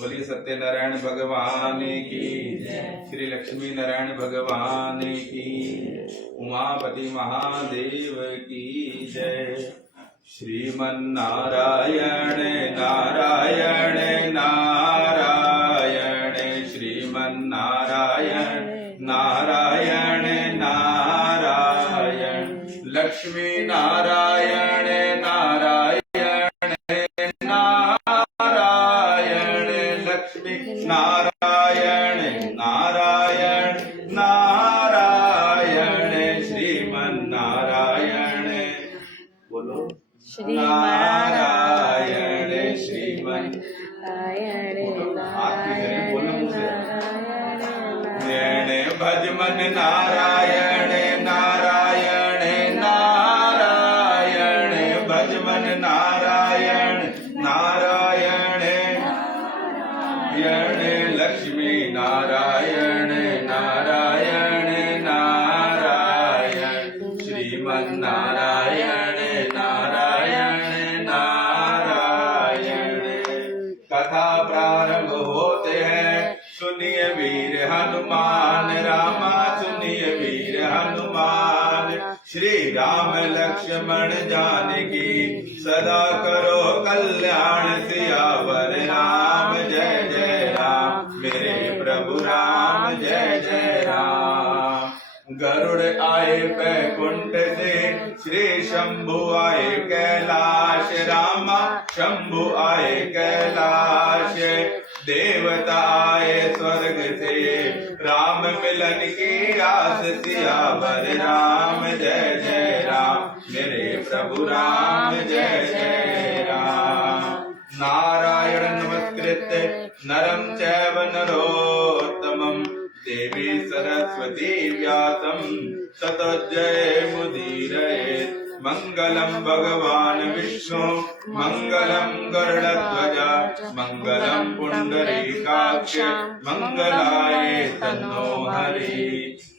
बोलिए सत्यनारायण भगवान की जय। श्री लक्ष्मी नारायण भगवान की, उमापति महादेव की जय। श्रीमन्नारायण नारायण नारायण, श्रीमन्नारायण नारायण नारायण, लक्ष्मी नारायण नारायण नारायण, लक्ष्मी नारायण नारायण नारायण, श्रीमन्नारायण। बोलो नारायण श्रीमन्नारायण नारायण, भज मन नारायण नारायण नारायण, भज मन नारायण नारायण नारायण, लक्ष्मी नारायण नारायण नारायण, श्रीमन्नारायण नारायण नारायण। कथा प्रारंभ होते हैं, सुनिए वीर हनुमान रामा, सुनिए वीर हनुमान। श्री राम लक्ष्मण जानकी सदा करो कल्याण, सियावर राम जय जय राम, मेरे प्रभु राम जय जय राम। गरुड़ आए बैकुंठ से, श्री शंभु आए कैलाश रामा, शंभु आए कैलाश। देवता आए स्वर्ग से, राम मिलन की आस, सियावर राम जय जय राम, मेरे प्रभु राम जय जय राम। नारायण नमस्कृत्य नरं चैव नरोत्तमं, देवी सरस्वती व्यासं ततो जयमुदीरयेत्। मंगलम भगवान विष्णु मंगलम गरुड़ध्वज, मंगलम पुंडरीकाक्ष, मंगलाय तन्नो हरि।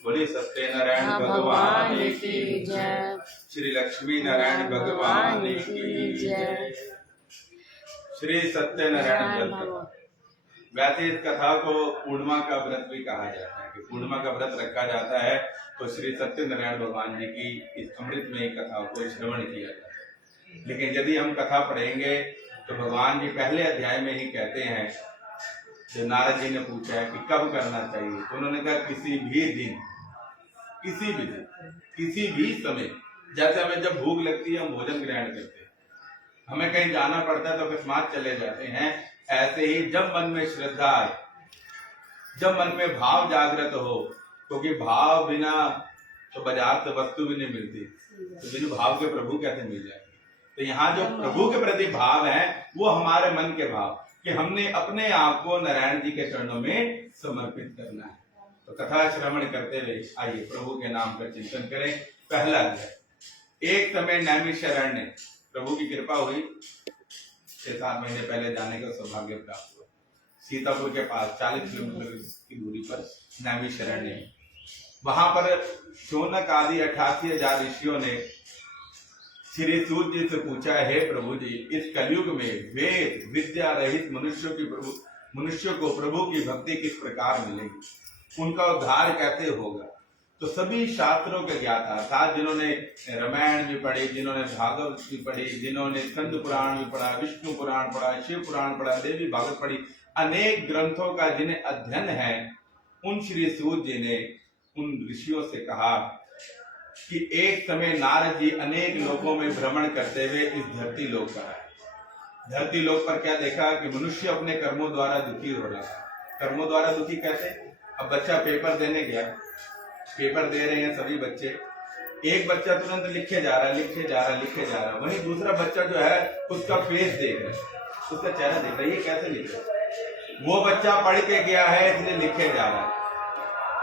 बोलिए सत्यनारायण भगवान की जय। श्री लक्ष्मी नारायण भगवान की जय। श्री सत्यनारायण व्रत, वैसे इस कथा को पूर्णिमा का व्रत भी कहा जाता है, कि पूर्णिमा का व्रत रखा जाता है तो श्री सत्यनारायण भगवान जी की इस अमृतमयी कथा को श्रवण किया जाता है। लेकिन यदि हम कथा पढ़ेंगे तो भगवान जी पहले अध्याय में ही कहते हैं, जो नारद जी ने पूछा है कि कब करना चाहिए, तो उन्होंने कहा किसी भी दिन, किसी भी दिन, किसी भी समय। जैसे हमें जब भूख लगती है हम भोजन ग्रहण करते हैं, हमें कहीं जाना पड़ता है तो अकस्मात चले जाते हैं। ऐसे ही जब मन में श्रद्धा आए, जब मन में भाव जागृत हो, क्योंकि भाव बिना तो बाजार से वस्तु भी नहीं मिलती, तो बिना भाव के प्रभु कैसे मिल जाएंगे। तो यहाँ जो प्रभु के प्रति भाव है वो हमारे मन के भाव, कि हमने अपने आप को नारायण जी के चरणों में समर्पित करना है। तो कथा श्रवण करते हुए आइए प्रभु के नाम का चिंतन करें। पहला अध्याय। एक समय नैमिषारण्य, प्रभु की कृपा हुई, 6-7 महीने पहले जाने का सौभाग्य प्राप्त हुआ। सीतापुर के पास 40 किलोमीटर की दूरी पर नैमिषारण्य, वहां पर शौनक आदि 88,000 ऋषियों ने श्री सूत जी से पूछा, हे प्रभु जी, इस कलयुग में वेद विद्या रहित मनुष्यों को प्रभु की भक्ति किस प्रकार मिलेगी, उनका उद्धार कैसे होगा। तो सभी शास्त्रों के ज्ञाता था, जिन्होंने रामायण भी पढ़ी, जिन्होंने भागवत भी पढ़ी, जिन्होंने स्कंद पुराण भी पढ़ा, विष्णु पुराण पढ़ा, शिव पुराण पढ़ा, देवी भागवत पढ़ी, अनेक ग्रंथों का जिन्हें अध्ययन है, उन श्री सूत जी ने उन ऋषियों से कहा कि एक समय नारद जी अनेक लोकों में भ्रमण करते हुए इस धरती लोक पर आए। धरती लोक पर क्या देखा कि मनुष्य अपने कर्मों द्वारा दुखी हो रहा था। कर्मों द्वारा दुखी कैसे? अब बच्चा पेपर देने गया, पेपर दे रहे हैं सभी बच्चे, एक बच्चा तुरंत लिखे जा रहा है, लिखे जा रहा है, लिखे जा रहा है, वहीं दूसरा बच्चा जो है उसका फेस देख रहा है, उसका चेहरा देख रहा है, ये कैसे लिख रहा है। वो बच्चा पढ़ के गया है इसलिए लिखे जा रहा है,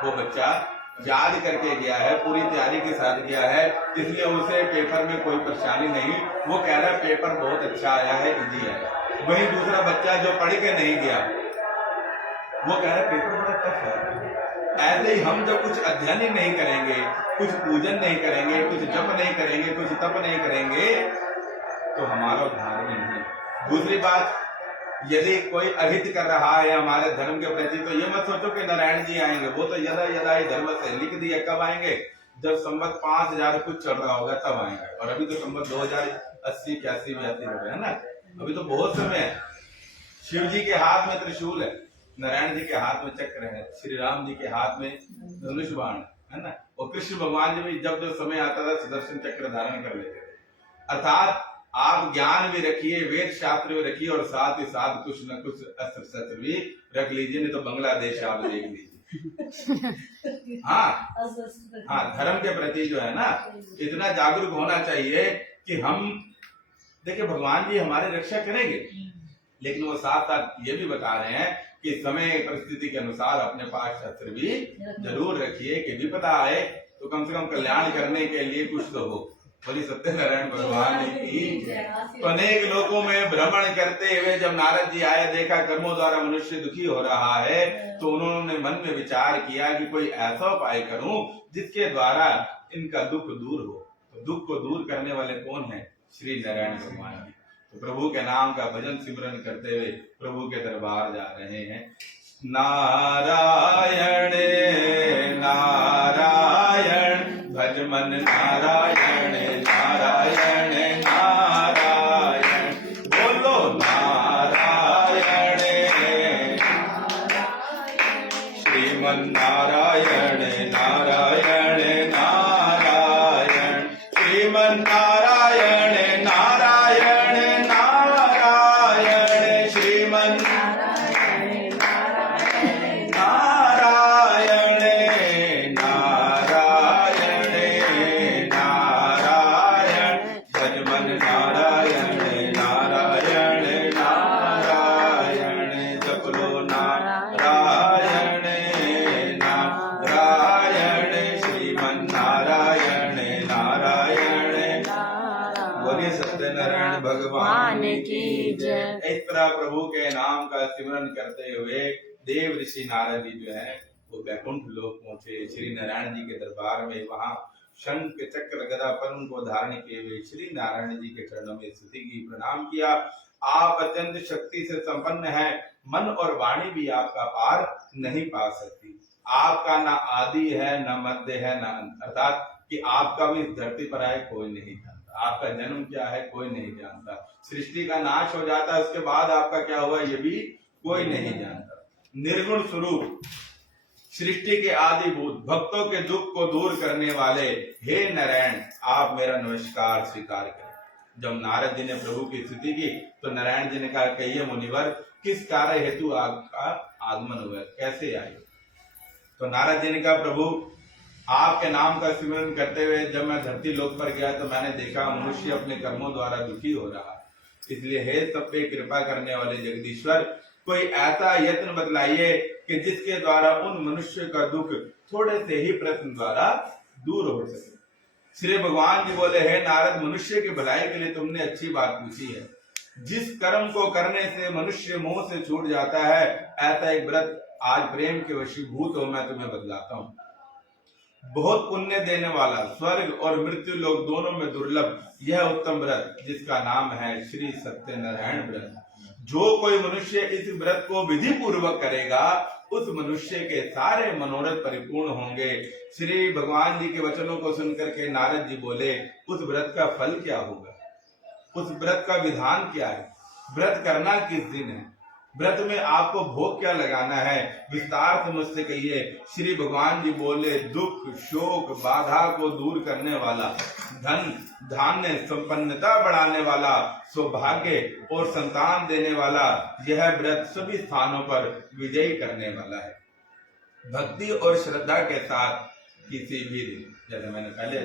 वो बच्चा याद करके गया है, पूरी तैयारी के साथ गया है, इसलिए उसे पेपर में कोई परेशानी नहीं, वो कह रहा है पेपर बहुत अच्छा आया है, इजी आया। वहीं दूसरा बच्चा जो पढ़ के नहीं गया वो कह रहा है पेपर बड़ा टफ है। ऐसे ही हम जब कुछ अध्ययन ही नहीं करेंगे, कुछ पूजन नहीं करेंगे, कुछ जप नहीं करेंगे, कुछ तप नहीं करेंगे, तो हमारा उद्धार नहीं है। दूसरी बात, यदि कोई अहित कर रहा है हमारे धर्म के प्रति, तो ये मत सोचो कि नारायण जी आएंगे। वो तो यदा यदा ही धर्म से लिख दिया, कब आएंगे? जब संवत 5000 कुछ चल रहा होगा तब आएंगे। और अभी तो संवत 2080 81 82 हो रहे हैं ना, अभी तो बहुत समय है। शिव जी के हाथ में त्रिशूल है, नारायण जी के हाथ में चक्र है, श्री राम जी के हाथ में धनुष बाण है ना। और कृष्ण भगवान जी भी जब जब समय आता था सुदर्शन चक्र धारण कर लेते थे। अर्थात आप ज्ञान भी रखिए, वेद शास्त्र भी रखिए, और साथ ही साथ कुछ न कुछ अस्त्र शस्त्र भी रख लीजिए, नहीं तो बांग्लादेश आप देख लीजिए। हाँ, धर्म के प्रति जो है ना इतना जागरूक होना चाहिए कि हम देखिए भगवान जी हमारी रक्षा करेंगे, लेकिन वो साथ साथ ये भी बता रहे हैं कि समय परिस्थिति के अनुसार अपने पास शस्त्र भी जरूर रखिए कि विपदा आए तो कम से कम कल्याण करने के लिए कुछ तो हो। बोली सत्यनारायण भगवान की। अनेक लोगों में भ्रमण करते हुए जब नारद जी आए, देखा कर्मों द्वारा मनुष्य दुखी हो रहा है, तो उन्होंने मन में विचार किया कि कोई ऐसा उपाय करूं जिसके द्वारा इनका दुख दूर हो। तो दुख को दूर करने वाले कौन है? श्री नारायण भगवान जी। तो प्रभु के नाम का भजन सिमरन करते हुए प्रभु के दरबार जा रहे हैं। नारायण नारायण भज मन नारायण नारायण नारायण, बोलो नारायण श्रीमन नारायण नारायण नारायण श्रीमन नारायण नारायण नारायण श्रीमन नारायण नारायण नारायण भज मन नारायण नारायण नारायण, जप लो नारायण नारायण श्रीमन नारायण नारायण। बोलिए सत्यनारायण भगवान की जय। इस तरह प्रभु के नाम का सिमरन करते हुए देव ऋषि नारद जी जो है वो वैकुंठ लोक पहुंचे। श्री नारायण जी के दरबार में वहां शंख चक्र गदा पद्म को धारण किए हुए श्री नारायण जी के चरणों में स्तुति की, प्रणाम किया। आप अत्यंत शक्ति से संपन्न हैं, मन और वाणी भी आपका पार नहीं पा सकती। आपका ना आदि है, ना मध्य है, ना अंत, अर्थात कि आपका भी इस धरती पर आए कोई नहीं जानता। आपका जन्म क्या है कोई नहीं जानता। सृष्टि का नाश हो जाता है, उसके बाद आपका क्या हुआ ये भी कोई नहीं जानता। निर्गुण स्वरूप, सृष्टि के आदिभूत, भक्तों के दुख को दूर करने वाले हे नारायण, आप मेरा नमस्कार स्वीकार करें। जब नारद जी ने प्रभु की स्तुति की तो नारायण जी ने कहा, कहिए मुनिवर किस कार्य हेतु आपका आगमन हुआ, कैसे आए? तो नारद जी ने कहा, प्रभु आपके नाम का सिमरन करते हुए जब मैं धरती लोक पर गया तो मैंने देखा मनुष्य अपने कर्मों द्वारा दुखी हो रहा है। इसलिए हे सब पे कृपा करने वाले जगदीश्वर, कोई ऐसा यत्न बतलाइए कि जिसके द्वारा उन मनुष्य का दुख थोड़े से ही प्रश्न द्वारा दूर हो सके। श्री भगवान जी बोले, हे नारद, मनुष्य की भलाई के लिए तुमने अच्छी बात पूछी है। जिस कर्म को करने से मनुष्य मोह से छूट जाता है, ऐसा एक व्रत आज प्रेम के वशीभूत हो मैं तुम्हें बतलाता हूँ। बहुत पुण्य देने वाला, स्वर्ग और मृत्यु लोक दोनों में दुर्लभ यह उत्तम व्रत, जिसका नाम है श्री सत्यनारायण व्रत। जो कोई मनुष्य इस व्रत को विधि पूर्वक करेगा, उस मनुष्य के सारे मनोरथ परिपूर्ण होंगे। श्री भगवान जी के वचनों को सुनकर के नारद जी बोले, उस व्रत का फल क्या होगा? उस व्रत का विधान क्या है? व्रत करना किस दिन है? व्रत में आपको भोग क्या लगाना है? विस्तार से मुझसे कहिए। श्री भगवान जी बोले, दुख शोक बाधा को दूर करने वाला, धन धान्य संपन्नता बढ़ाने वाला, सौभाग्य और संतान देने वाला यह व्रत सभी स्थानों पर विजयी करने वाला है। भक्ति और श्रद्धा के साथ किसी भी दिन, जैसे मैंने पहले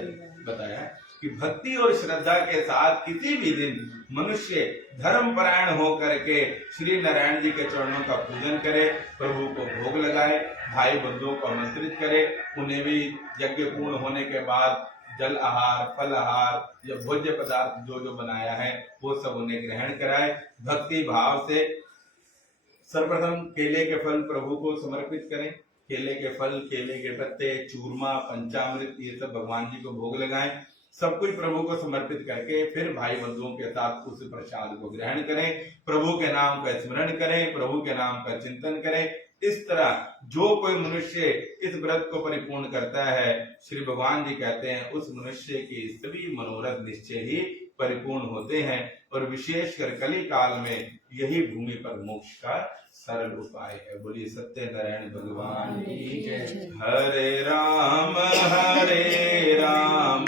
बताया कि भक्ति और श्रद्धा के साथ किसी भी दिन मनुष्य धर्म परायण होकर के श्री नारायण जी के चरणों का पूजन करे, प्रभु को भोग लगाए, भाई बंधुओं को आमंत्रित करे, उन्हें भी यज्ञ पूर्ण होने के बाद जल आहार, फल आहार या भोज्य पदार्थ जो जो बनाया है वो सब उन्हें ग्रहण कराए। भक्ति भाव से सर्वप्रथम केले के फल प्रभु को समर्पित करें। केले के फल, केले के पत्ते, चूरमा, पंचामृत ये सब भगवान जी को भोग लगाएं। सब कुछ प्रभु को समर्पित करके फिर भाई बंधुओं के साथ उस प्रसाद को ग्रहण करें, प्रभु के नाम का स्मरण करें, प्रभु के नाम का चिंतन करें। इस तरह जो कोई मनुष्य इस व्रत को परिपूर्ण करता है, श्री भगवान जी कहते हैं उस मनुष्य के सभी मनोरथ निश्चय ही परिपूर्ण होते हैं। और विशेषकर कली काल में यही भूमि पर मोक्ष का सरल उपाय है। बोलिए सत्यनारायण भगवान की जय। हरे राम राम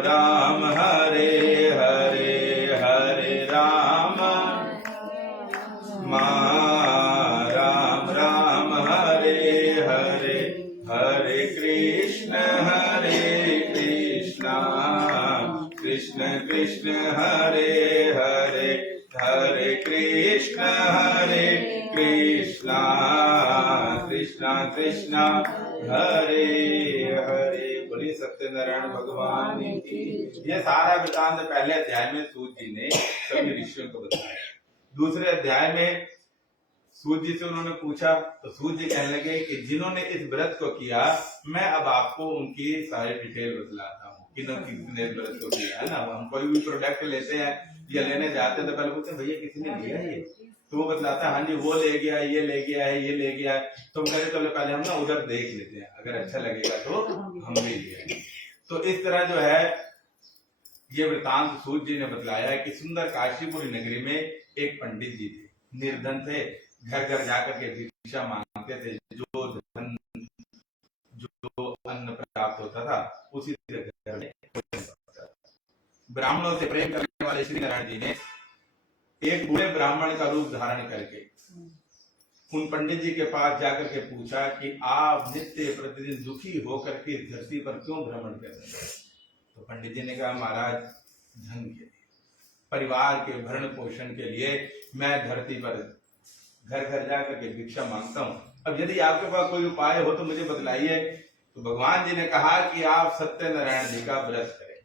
राम हरे हरे, हरे राम राम राम हरे हरे, हरे कृष्ण कृष्ण कृष्ण हरे हरे, हरे कृष्ण कृष्ण कृष्ण हरे हरे। बोलिए सत्यनारायण भगवान की। ये सारा वृतांत पहले अध्याय में सूत जी ने सभी ऋषियों को बताया। दूसरे अध्याय में सूत जी से उन्होंने पूछा तो सूत जी कहने लगे कि जिन्होंने इस व्रत को किया, मैं अब आपको उनकी सारी डिटेल बतलाता हूँ कि किसने व्रत को किया है ना। हम कोई भी प्रोडक्ट लेते हैं या लेने जाते हैं तो पहले पूछते हैं भैया किसी ने लिया है ये, तो वो बतलाता है हाँ जी वो ले गया, ये ले गया है, ये ले गया है। तो हम कहते चलो पहले हम ना उधर देख लेते हैं, अगर अच्छा लगेगा तो हम भी लेंगे। तो इस तरह जो है ये वृतांत सूत जी ने बतलाया है कि सुंदर काशीपुरी नगरी में एक पंडित जी थे, निर्धन थे, घर घर जाकर के भिक्षा मांगते थे। जो अन्न प्राप्त होता था उसी से घर में ब्राह्मणों से प्रेम करने वाले श्री नारायण जी ने एक बूढ़े ब्राह्मण का रूप धारण करके उन पंडित जी के पास जाकर के पूछा कि आप नित्य प्रतिदिन दुखी होकर के धरती पर क्यों भ्रमण कर रहे हैं। तो पंडित जी ने कहा महाराज धन के लिए, परिवार के भरण पोषण के लिए मैं धरती पर घर घर जाकर के भिक्षा मांगता हूँ। अब यदि आपके पास कोई उपाय हो तो मुझे बतलाइए। तो भगवान जी ने कहा कि आप सत्यनारायण जी का व्रत करें,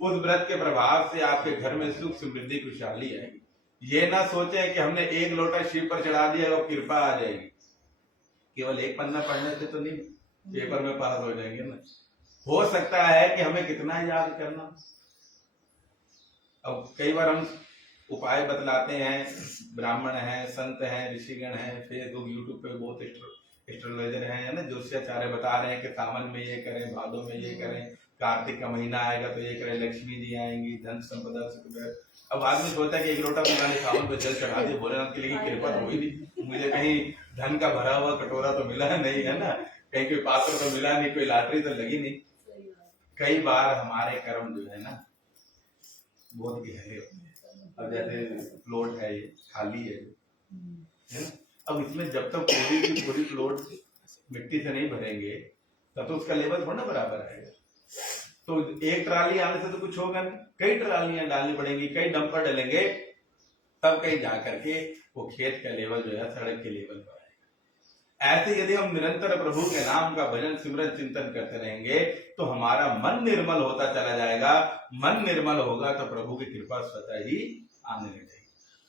उस व्रत के प्रभाव से आपके घर में सुख समृद्धि खुशहाली आएगी। ये ना सोचें कि हमने एक लोटा शिव पर चढ़ा दिया और कृपा आ जाएगी। केवल एक पन्ना पढ़ने से तो नहीं पेपर में पास हो जाएंगे ना। हो सकता है कि हमें कितना याद करना। अब कई बार हम उपाय बतलाते हैं, ब्राह्मण हैं, संत हैं, ऋषिगण हैं, फेसबुक यूट्यूब पे बहुत एस्ट्रोलॉजर हैं ना, ज्योतिषाचार्य बता रहे हैं कि सावन में ये करें, भादों में ये करें, कार्तिक का महीना आएगा तो ये करें, लक्ष्मी जी आएंगी, धन संपदा सुख। अब आदमी सोचता है कि एक लोटा पुराने सावन पे जल चढ़ा दिए, भोलेनाथ के लिए कृपा तो हुई नहीं, मुझे कहीं धन का भरा हुआ कटोरा तो मिला नहीं है ना, कहीं कोई पात्र तो मिला नहीं, कोई लॉटरी तो लगी नहीं। कई बार हमारे कर्म जो है ना बहुत गहरे होते हैं। अब जैसे प्लॉट है ये खाली है ना, अब इसमें जब तक पूरी की पूरी प्लॉट मिट्टी से नहीं भरेंगे तब तो उसका लेवल थोड़ा बराबर आएगा। तो एक ट्राली आने से तो कुछ होगा नहीं, कई ट्रालियां डालनी पड़ेंगी, कई डंपर डलेंगे, तब कहीं जाकर के वो खेत का लेवल जो है सड़क के लेवल पर आएगा। ऐसे यदि हम निरंतर प्रभु के नाम का भजन सिमरन चिंतन करते रहेंगे तो हमारा मन निर्मल होता चला जाएगा। मन निर्मल होगा तो प्रभु की कृपा स्वतः ही आने लगेगी।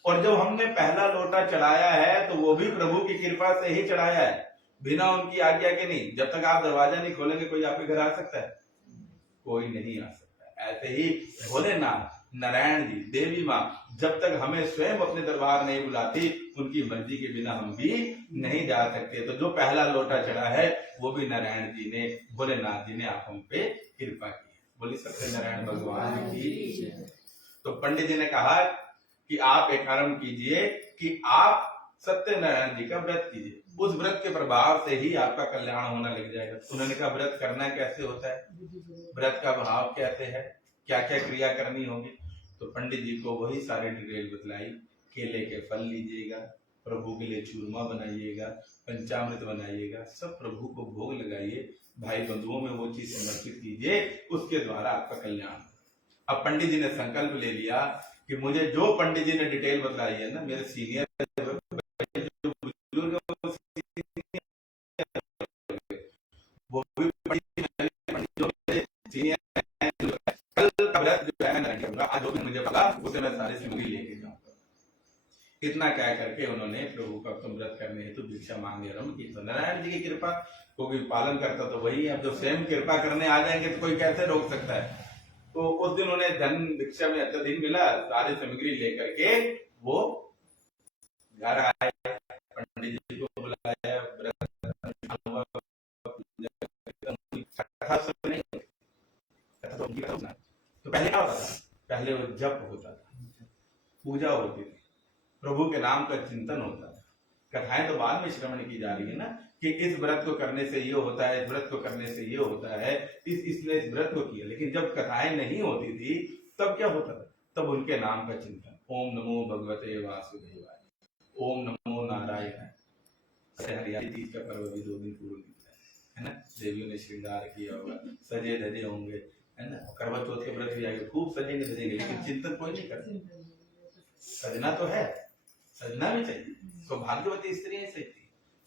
और जब हमने पहला लोटा चढ़ाया है तो वो भी प्रभु की कृपा से ही चढ़ाया है, बिना उनकी आज्ञा के नहीं। जब तक आप दरवाजा नहीं खोलेंगे कोई आपके घर आ सकता है? कोई नहीं आ सकता। ऐसे ही भोलेनाथ, नारायण जी, देवी माँ जब तक हमें स्वयं अपने दरबार नहीं बुलाती, उनकी मर्जी के बिना हम भी नहीं जा सकते। तो जो पहला लोटा चढ़ा है वो भी नारायण जी ने, भोलेनाथ जी ने आप हम पे कृपा की। बोली सत्यनारायण भगवान की। तो पंडित जी ने कहा कि आप एक कर्म कीजिए कि आप सत्यनारायण जी का व्रत कीजिए, उस व्रत के प्रभाव से ही आपका कल्याण होना लग जाएगा। उन्होंने कहा व्रत करना कैसे होता है, व्रत का भाव कैसे है, क्या क्या क्रिया करनी होगी। तो पंडित जी को वही सारी डिटेल बतलाई। केले के फल लीजिएगा, प्रभु के लिए चूरमा बनाइएगा, पंचामृत बनाइएगा, सब प्रभु को भोग लगाइए, भाई बंधुओं में वो चीज समर्पित कीजिए, उसके द्वारा आपका कल्याण। अब पंडित जी ने संकल्प ले लिया कि मुझे जो पंडित जी ने डिटेल बताई है ना, मेरे सीनियर वो भी कल का व्रत जो है आज जो भी मुझे पता उसे मैं सारे सिमरी लेके जाऊंगा। इतना क्या करके उन्होंने प्रभु का उत्तम व्रत करने हेतु भिक्षा मांगने आरंभ की। तो नारायण जी की कृपा को भी पालन करता तो वही, अब जो स्वयं कृपा करने आ जाएंगे तो कोई कैसे रोक सकता है। तो उस दिन उन्हें धन भिक्षा में अत्यधिक मिला, सारी सामग्री लेकर के वो घर आए, पंडित जी को बुलाया, तो पहले क्या होता था, पहले वो जप होता था, पूजा होती थी, प्रभु के नाम का चिंतन होता था। कथाएं तो बाद में श्रवण की जा रही है ना, कि इस व्रत को करने से ये होता है, इस व्रत को करने से ये होता है, इसने इस व्रत को किया। लेकिन जब कथाएं नहीं होती थी तब क्या होता था, तब उनके नाम का चिंतन, ओम नमो भगवते वासुदेवाय, ओम नमो नारायण। हरियाली तीज का पर्व भी 2 दिन पूर्व निकला है ना, देवियों ने श्रृंगार किया होगा, सजे धजे होंगे, है ना। करवा चौथ के व्रत भी आएंगे, खूब सजेंगे धजेंगे, लेकिन चिंतन कोई नहीं करता। सजना तो है, सजना भी चाहिए, सौभाग्यवती स्त्रियां सही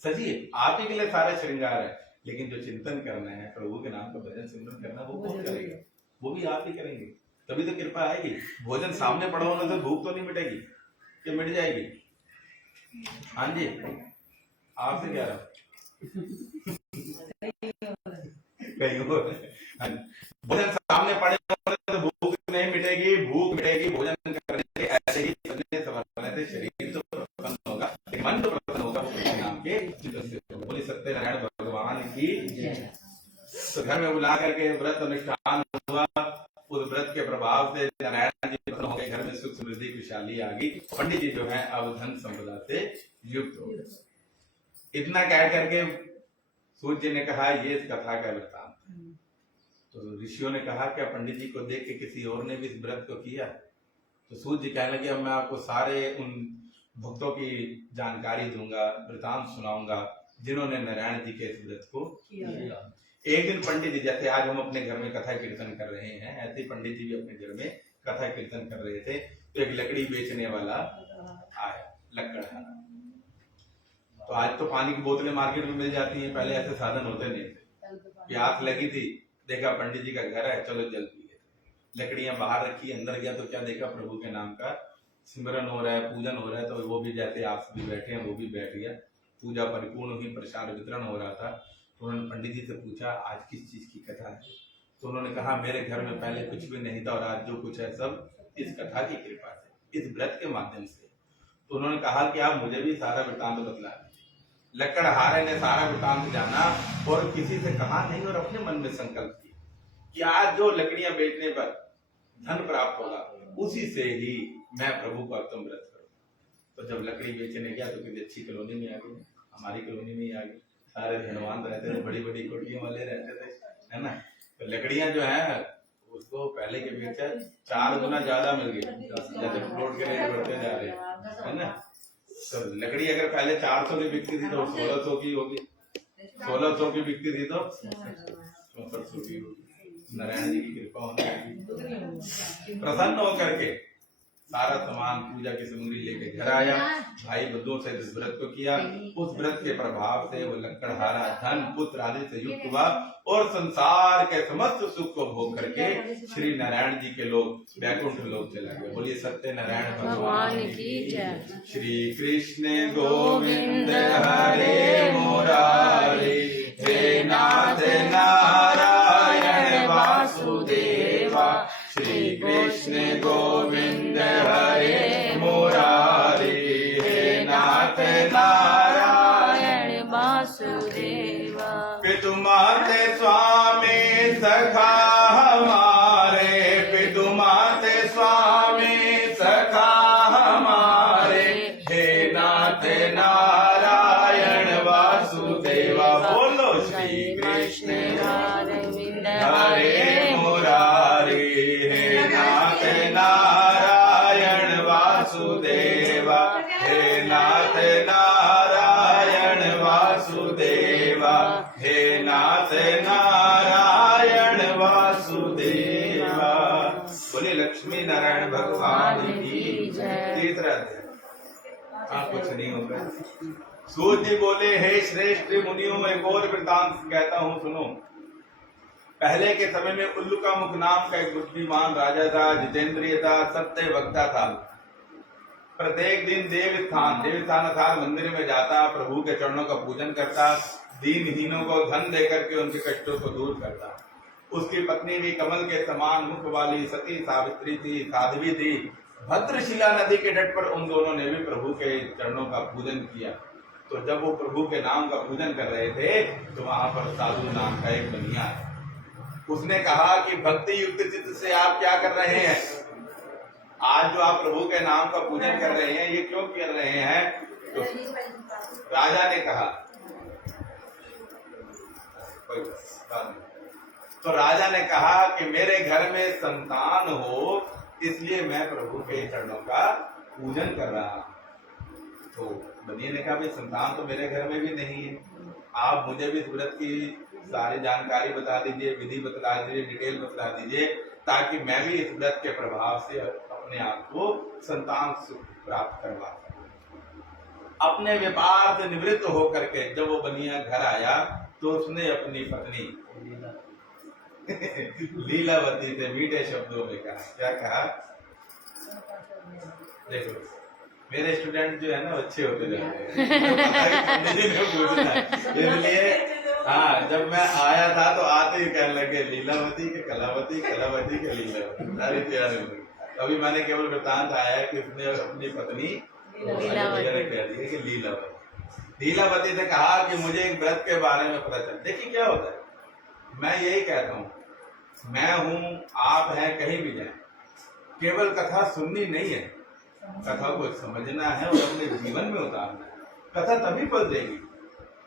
सजिए, आप ही के लिए सारा श्रृंगार है, लेकिन जो चिंतन करना है, प्रभु के नाम का भजन सिमरन करना, वो कौन करेगा, वो भी आप ही करेंगे, तभी तो कृपा आएगी। भोजन सामने पड़ा होने से भूख तो नहीं मिटेगी, कि मिट जाएगी। हाँ जी, आपसे क्या रहा भोजन सामने पड़े होने से भूख नहीं मिटेगी, भूख मिटेगी भोजन करने से। ऐसे ही से शरीर तो प्रसन्न होगा, मन तो प्रसन्न होगा नाम के चिंतन से। बोली सत्यनारायण भगवान की। तो घर में बुला करके व्रत अनुष्ठान हुआ, उस व्रत के प्रभाव से नारायण जी प्रसन्न हो गए, घर में सुख समृद्धि खुशहाली आ गई। पंडित जी जो है अब धन संपदा से युक्त हो गए। इतना कह करके सूर्य जी ने कहा ये इस कथा का वृत्तांत। तो ऋषियों ने कहा क्या पंडित जी को देख के किसी और ने भी इस व्रत को किया? तो सूर्य जी कहने लगे अब मैं आपको सारे उन भक्तों की जानकारी दूंगा, वृत्तांत सुनाऊंगा जिन्होंने नारायण जी के इस व्रत को किया। एक दिन पंडित जी, जैसे आज हम अपने घर में कथा कीर्तन कर रहे हैं, ऐसे पंडित जी भी अपने घर में कथा कीर्तन कर रहे थे। तो एक लकड़ी बेचने वाला आया, लकड़हारा। तो आज तो पानी की बोतलें मार्केट में मिल जाती हैं, पहले ऐसे साधन होते नहीं थे। प्यास लगी थी, देखा पंडित जी का घर है, चलो जल पी लेते। लकड़ियां बाहर रखी, अंदर गया तो क्या देखा, प्रभु के नाम का सिमरन हो रहा है, पूजन हो रहा है। तो वो भी जैसे आप सभी बैठे हैं वो भी बैठ गया, पूजा परिपूर्ण हुई, प्रसाद वितरण हो रहा था। तो उन्होंने पंडित जी से पूछा आज किस चीज की कथा है? तो उन्होंने कहा मेरे घर में पहले कुछ भी नहीं था और आज जो कुछ है सब इस कथा की कृपा से, इस व्रत के माध्यम से। तो उन्होंने कहा कि आप मुझे भी सारा वृत्तांत बतला दीजिए। लकड़हारे ने सारा वृत्तांत जाना और किसी से कहा नहीं, और अपने मन में संकल्प किया कि आज जो लकड़ियां बेचने पर धन प्राप्त होगा उसी से ही मैं प्रभु का उत्तम व्रत करूँ। तो जब लकड़ी बेचने गया तो किसी अच्छी कॉलोनी में आ गई, हमारी कॉलोनी में ही आ गई। सारे धनवान रहते थे, बड़ी बड़ी कोठियों वाले रहते थे, है ना। तो लकड़ियां जो है उसको पहले के अपेक्षा 4 गुना ज्यादा मिल गई, जैसे प्लॉट के रेट बढ़ते जा रहे हैं, है ना। तो लकड़ी अगर पहले 400 की बिकती थी तो 1600 की होगी, 1600 की बिकती थी तो 6400 की होगी। नारायण जी की कृपा होने लगी, प्रसन्न होकर के सारा सामान पूजा की सामग्री लेके घर आया, भाई बंधुओं से इस व्रत को किया। उस व्रत के प्रभाव से वो लकड़हारा धन पुत्र आदि से युक्त हुआ और संसार के समस्त सुख को भोग करके श्री नारायण जी के लोग वैकुंठ लोक चला गया। बोलिए सत्यनारायण भगवान की जय। श्री कृष्ण गोविंद हरे मुरारी, हे नाथ नारायण वासुदेवा। श्री कृष्ण गोविंद हरे मुरारी, हे नाथ नारायण वासुदेवा। पितु माते स्वामी सखा हमारे, पितु माते स्वामी सखा हमारे, हे नाथ नारायण वासुदेवा। बोलो श्री कृष्ण गोविंद हरे मुरारी, नारायण वासुदेवा, हे नाथ नारायण वासुदेवा, हे नाथ नारायण वासुदेवा। बोले लक्ष्मी नारायण भगवान की जय। तीसरा अध्याय, कुछ नहीं होगा। सूर्य जी बोले हे श्रेष्ठ मुनियों, एक और वृत्तांत कहता हूँ सुनो। पहले के समय में उल्लूका मुख नाम का एक बुद्धिमान राजा था, जितेंद्रिय था, सत्य वक्ता था। प्रत्येक दिन देव स्थान अर्थात मंदिर में जाता, प्रभु के चरणों का पूजन करता, दीनहीनों को धन देकर के उनके कष्टों को दूर करता। उसकी पत्नी भी कमल के समान मुख वाली सती सावित्री थी, साध्वी थी। भद्रशिला नदी के तट पर उन दोनों ने भी प्रभु के चरणों का पूजन किया। तो जब वो प्रभु के नाम का पूजन कर रहे थे तो वहां पर साधु नाम का एक बनिया है। उसने कहा कि भक्ति युक्त चित्त से आप क्या कर रहे हैं? आज जो आप प्रभु के नाम का पूजन कर रहे हैं, ये क्यों कर रहे हैं? तो राजा ने कहा, तो राजा ने कहा कि मेरे घर में संतान हो, इसलिए मैं प्रभु के चरणों का पूजन कर रहा हूं। तो बनिए ने कहा, भाई संतान तो मेरे घर में भी नहीं है, आप मुझे भी इस व्रत की सारी जानकारी बता दीजिए, विधि बता दीजिए, डिटेल बता दीजिए, ताकि मैं भी इस व्रत के प्रभाव से अपने आप को संतान सुख प्राप्त करवा सकूं। अपने व्यापार से निवृत्त होकर के जब वो बनिया घर आया तो उसने अपनी पत्नी लीलावती से मीठे शब्दों में कहा, क्या कहा? देखो मेरे स्टूडेंट जो है ना अच्छे होते जाते हैं इसलिए हाँ, जब मैं आया था तो आते ही कहने लगे लीलावती के कलावती, कलावती के लीलावती, सारी प्यारे लोग। अभी मैंने केवल वृत्तांत आया कि उसने अपनी पत्नी कह दी कि लीलावती। लीलावती से कहा कि मुझे एक व्रत के बारे में पता चल। देखिए क्या होता है, मैं यही कहता हूँ, मैं हूँ, आप हैं, कहीं भी जाए, केवल कथा सुननी नहीं है, कथा को समझना है और अपने जीवन में उतारना है। कथा तभी फल देगी,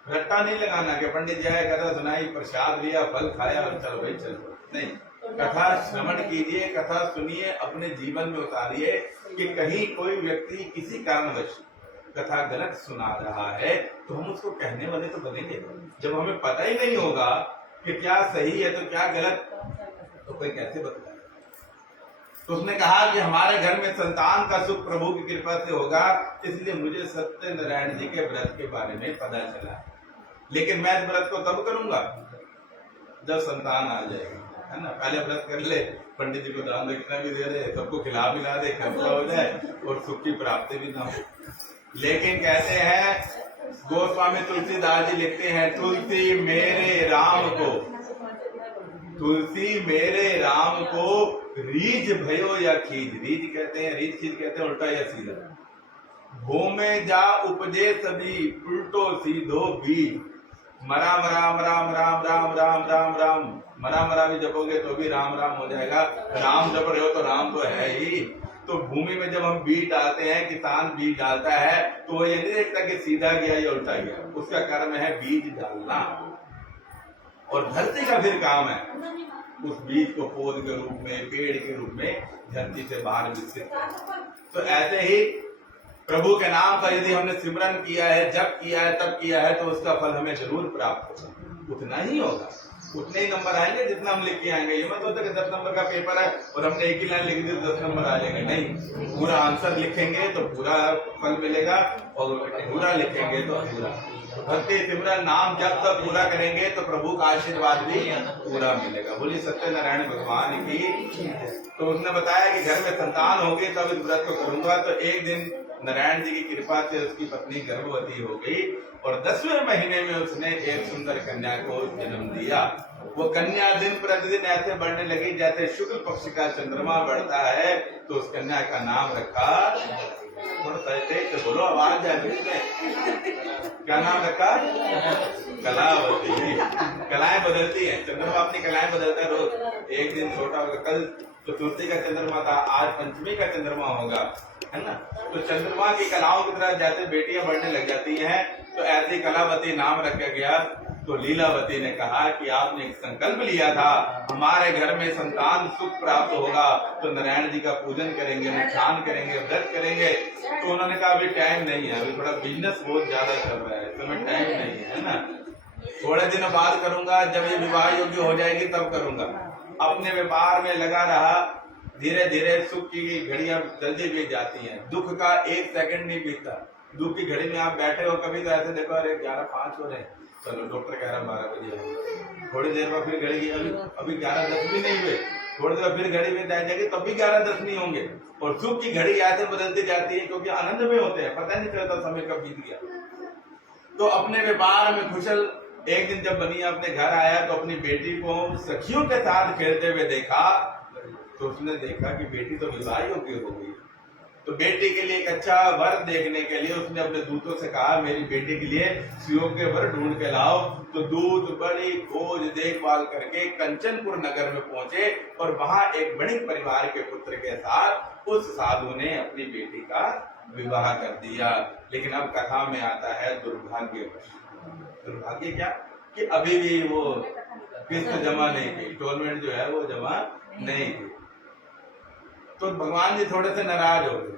रट्टा नहीं लगाना कि पंडित जी आए, कथा सुनाई, प्रसाद लिया, फल खाया और चलो भाई चलो, नहीं। कथा श्रवण कीजिए, कथा सुनिए, अपने जीवन में उतारिए कि कहीं कोई व्यक्ति किसी कारणवश कथा गलत सुना रहा है तो हम उसको कहने वाले तो बनेंगे। जब हमें पता ही नहीं होगा कि क्या सही है तो क्या गलत, तो कोई कैसे बताए? तो उसने कहा कि हमारे घर में संतान का सुख प्रभु की कृपा से होगा, इसलिए मुझे सत्यनारायण जी के व्रत के बारे में पता चला। लेकिन मैं इस व्रत को तब करूंगा जब संतान आ जाएगी, है ना। पहले व्रत कर ले, पंडित जी को दान दक्षिणा भी दे दे, सबको खिला पिला दे, खर्चा हो जाए और सुख की प्राप्ति भी ना हो। लेकिन कहते हैं गोस्वामी तुलसीदास जी लिखते हैं, तुलसी मेरे राम को, तुलसी मेरे राम को रीझ भयो या खीज। रीझ कहते हैं, रीझ खीज कहते हैं उल्टा या सीधा। भूमे जा उपजे सभी, उल्टो सीधो बीज। मरा राम राम राम राम राम राम राम, मरा भी जपोगे तो भी राम राम हो जाएगा। राम जप रहे हो तो राम तो है ही। तो भूमि में जब हम बीज डालते हैं, किसान बीज डालता है तो वो ये नहीं देखता कि सीधा गया या उल्टा गया, उसका कर्म है बीज डालना। और धरती का फिर काम है उस बीज को पौध के रूप में, पेड़ के रूप में धरती से बाहर विकसित। तो ऐसे ही प्रभु के नाम का यदि हमने सिमरन किया है, जप किया है, तब किया है, तो उसका फल हमें जरूर प्राप्त होगा। उतना ही होगा, उतने ही नंबर आएंगे जितना हम लिख के आएंगे। ये मत होता कि 10 नंबर का पेपर है और हमने एक ही लाइन लिख दी तो 10 नंबर आ जाएंगे, नहीं। पूरा आंसर लिखेंगे तो पूरा फल मिलेगा और पूरा लिखेंगे तो पूरा। भक्ति सिमरन नाम जब तक पूरा करेंगे तो प्रभु का आशीर्वाद भी पूरा मिलेगा। बोलिए सत्यनारायण भगवान की। तो उसने बताया कि घर में संतान होगी तब इस व्रत को करूंगा। तो एक दिन नारायण जी की कृपा से उसकी पत्नी गर्भवती हो गई और 10वें महीने में उसने एक सुंदर कन्या को जन्म दिया। वो कन्या दिन प्रतिदिन ऐसे बढ़ने लगी जैसे शुक्ल पक्ष का चंद्रमा बढ़ता है। तो उस कन्या का नाम रखा, तो बोलो आवाज है, क्या नाम रखा? कलावती। कलाएं बदलती है, चंद्रमा अपनी कलाएं बदलता है रोज। एक दिन छोटा होगा, कल चतुर्थी का चंद्रमा था, आज पंचमी का चंद्रमा होगा, है ना। तो चंद्रमा की कलाओं की तरह जैसे बेटियां बढ़ने लग जाती हैं, तो ऐसी कलावती नाम रखा गया। तो लीलावती ने कहा कि आपने एक संकल्प लिया था, हमारे घर में संतान सुख प्राप्त होगा तो नारायण जी का पूजन करेंगे, अनुष्ठान करेंगे, व्रत करेंगे। तो उन्होंने कहा अभी टाइम नहीं है, अभी थोड़ा बिजनेस बहुत ज्यादा चल रहा है, तो मैं टाइम नहीं है ना, थोड़े दिन बाद करूंगा, जब ये विवाह योग्य हो जाएगी तब करूंगा। अपने व्यापार में लगा रहा। धीरे धीरे सुख की घड़ियां जल्दी बीत जाती हैं, दुख का एक सेकंड नहीं बीतता। दुख की घड़ी में आप बैठे हो, कभी तो ऐसे देखो अरे 11:05 हो रहे हैं, चलो डॉक्टर कह रहा 12 बजे, थोड़ी देर में फिर घड़ी अभी 11:10 भी नहीं हुए, थोड़ी देर फिर घड़ी में जाएंगे तब भी 11-10 नहीं होंगे। और सुख की घड़ी ऐसे बदलती जाती है क्योंकि आनंद में होते हैं, पता नहीं चलता समय कब बीत गया। तो अपने व्यापार में कुशल एक दिन जब बनिया अपने घर आया तो अपनी बेटी को सखियों के साथ खेलते हुए देखा, तो उसने देखा कि बेटी तो विवाह योग्य हो गई। तो बेटी के लिए एक अच्छा वर देखने के लिए उसने अपने दूतों से कहा मेरी बेटी के लिए सुयोग्य वर ढूंढ के लाओ। तो दूत बड़ी खोज देखभाल करके कंचनपुर नगर में पहुंचे और वहां एक बड़े परिवार के पुत्र के साथ उस साधु ने अपनी बेटी का विवाह कर दिया। लेकिन अब कथा में आता है दुर्भाग्य। दुर्भाग्य क्या कि अभी भी वो किस्त जमा नहीं की, इंस्टॉलमेंट जो है वो जमा नहीं की। तो भगवान जी थोड़े से नाराज हो गए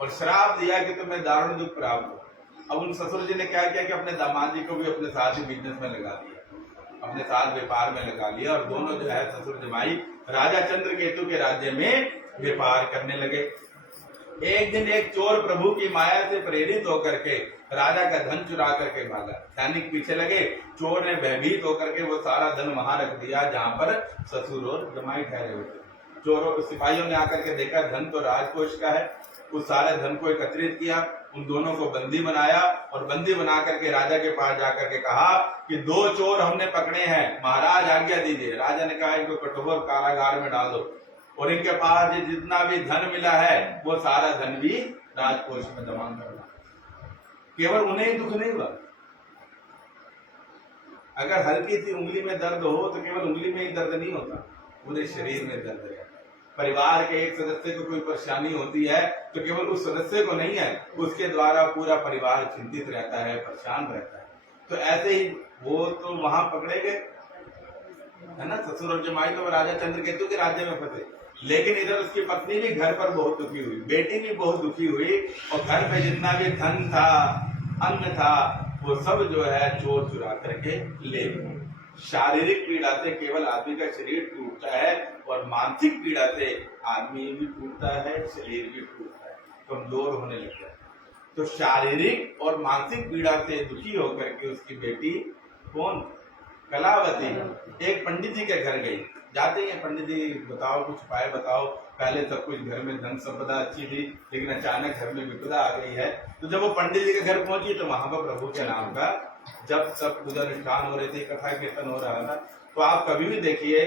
और श्राप दिया कि तुम्हें दारुण दुख प्राप्त हो। अब उन ससुर जी ने क्या किया कि अपने दामाद जी को भी अपने साथ ही बिजनेस में लगा दिया, अपने साथ व्यापार में लगा लिया और दोनों जो है ससुर जमाई राजा चंद्रकेतु के राज्य में व्यापार करने लगे। एक दिन एक चोर प्रभु की माया से प्रेरित होकर के राजा का धन चुरा करके भागा। सैनिक पीछे लगे, चोर ने भयभीत होकर के वो सारा धन वहां रख दिया जहां पर ससुर और जमाई ठहरे हुए थे। चोरों सिपाहियों ने आकर के देखा धन तो राजकोष का है, उस सारे धन को एकत्रित किया, उन दोनों को बंदी बनाया और बंदी बना करके राजा के पास जाकर के कहा कि 2 चोर हमने पकड़े हैं, महाराज आज्ञा दीजिए। राजा ने कहा इनको कठोर कारागार में डाल दो और इनके पास जितना भी धन मिला है वो सारा धन भी राजकोष में जमा करना। केवल उन्हें ही दुख नहीं हुआ, अगर हल्की सी उंगली में दर्द हो तो केवल उंगली में ही दर्द नहीं होता, पूरे शरीर में दर्द रहता है। परिवार के एक सदस्य को कोई परेशानी होती है तो केवल उस सदस्य को नहीं है, उसके द्वारा पूरा परिवार चिंतित रहता है, परेशान रहता है। तो ऐसे ही वो तो वहां पकड़े गए है ना, ससुर और जमाई तो राजा चंद्रकेतु के राज्य में फंसे। लेकिन इधर उसकी पत्नी भी घर पर बहुत दुखी हुई, बेटी भी बहुत दुखी हुई और घर में जितना भी धन था, अन्न था, वो सब जो है चोर चुरा करके ले गए। शारीरिक पीड़ा से केवल आदमी का शरीर टूटता है और मानसिक पीड़ा से आदमी भी टूटता है, शरीर भी टूटता है, कमजोर होने लगता है। तो शारीरिक और मानसिक पीड़ा से दुखी होकर के उसकी बेटी कौन, कलावती, एक पंडित जी के घर गई। जाते हैं पंडित जी बताओ कुछ उपाय बताओ, पहले सब कुछ घर में धन संपदा अच्छी थी लेकिन अचानक घर में विपदा आ गई है। तो जब वो पंडित जी के घर पहुंची तो वहां पर प्रभु के नाम का जब सब पूजा अनुष्ठान हो रहे थे, कथा कीर्तन हो रहा था। तो आप कभी भी देखिए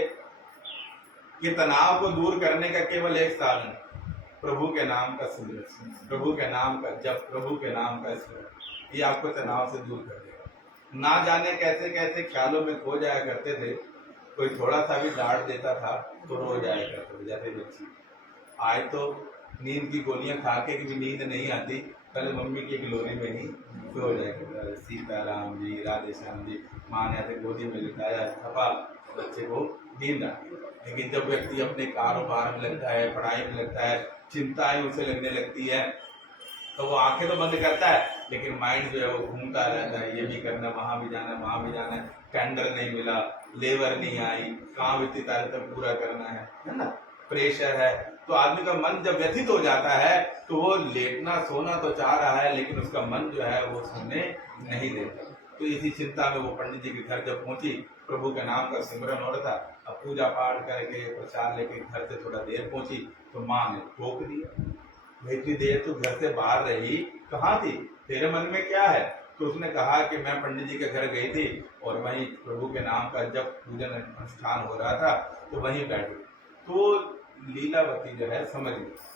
कि तनाव को दूर करने का केवल एक साधन, प्रभु के नाम का सिमरन, प्रभु के नाम का जप, प्रभु के नाम का स्मरण, ये आपको तनाव से दूर कर देगा। ना जाने कैसे कैसे ख्यालों में खो जाया करते थे, कोई थोड़ा सा भी डांट देता था तो रो जाया करते थे। जैसे बच्ची आए तो नींद की गोलियां खा के भी नींद नहीं आती, पहले मम्मी की गिलोरी में ही सो जाया करता है। सीताराम जी, राधे श्याम जी, माँ ने ऐसे गोदी में लिटाया, थपा, बच्चे को नींद आती। लेकिन जब व्यक्ति अपने कारोबार में लगता है, पढ़ाई में लगता है, चिंताएं उसे लगने लगती है, तो वो आंखें तो बंद करता है लेकिन माइंड जो है वो घूमता रहता है, ये भी करना, वहां भी जाना, वहां भी जाना है, टेंडर नहीं मिला, लेबर नहीं आई, काम इतनी तारीख तक पूरा करना है ना, प्रेशर है। तो आदमी का मन जब व्यथित हो जाता है तो वो लेटना सोना तो चाह रहा है लेकिन उसका मन जो है वो सोने नहीं देता। तो इसी चिंता में वो पंडित जी के घर जब पहुंची, प्रभु के नाम का सिमरन हो रहा था, अब पूजा पाठ करके प्रसाद लेके घर से थोड़ा देर पहुंची तो माँ ने टोक दिया, भाई इतनी देर तू घर से बाहर रही, कहाँ थी, तेरे मन में क्या है? तो उसने कहा कि मैं पंडित जी के घर गई थी और वहीं प्रभु के नाम का जब पूजन अनुष्ठान हो रहा था तो वहीं बैठी। तो लीलावती जो है समझ गई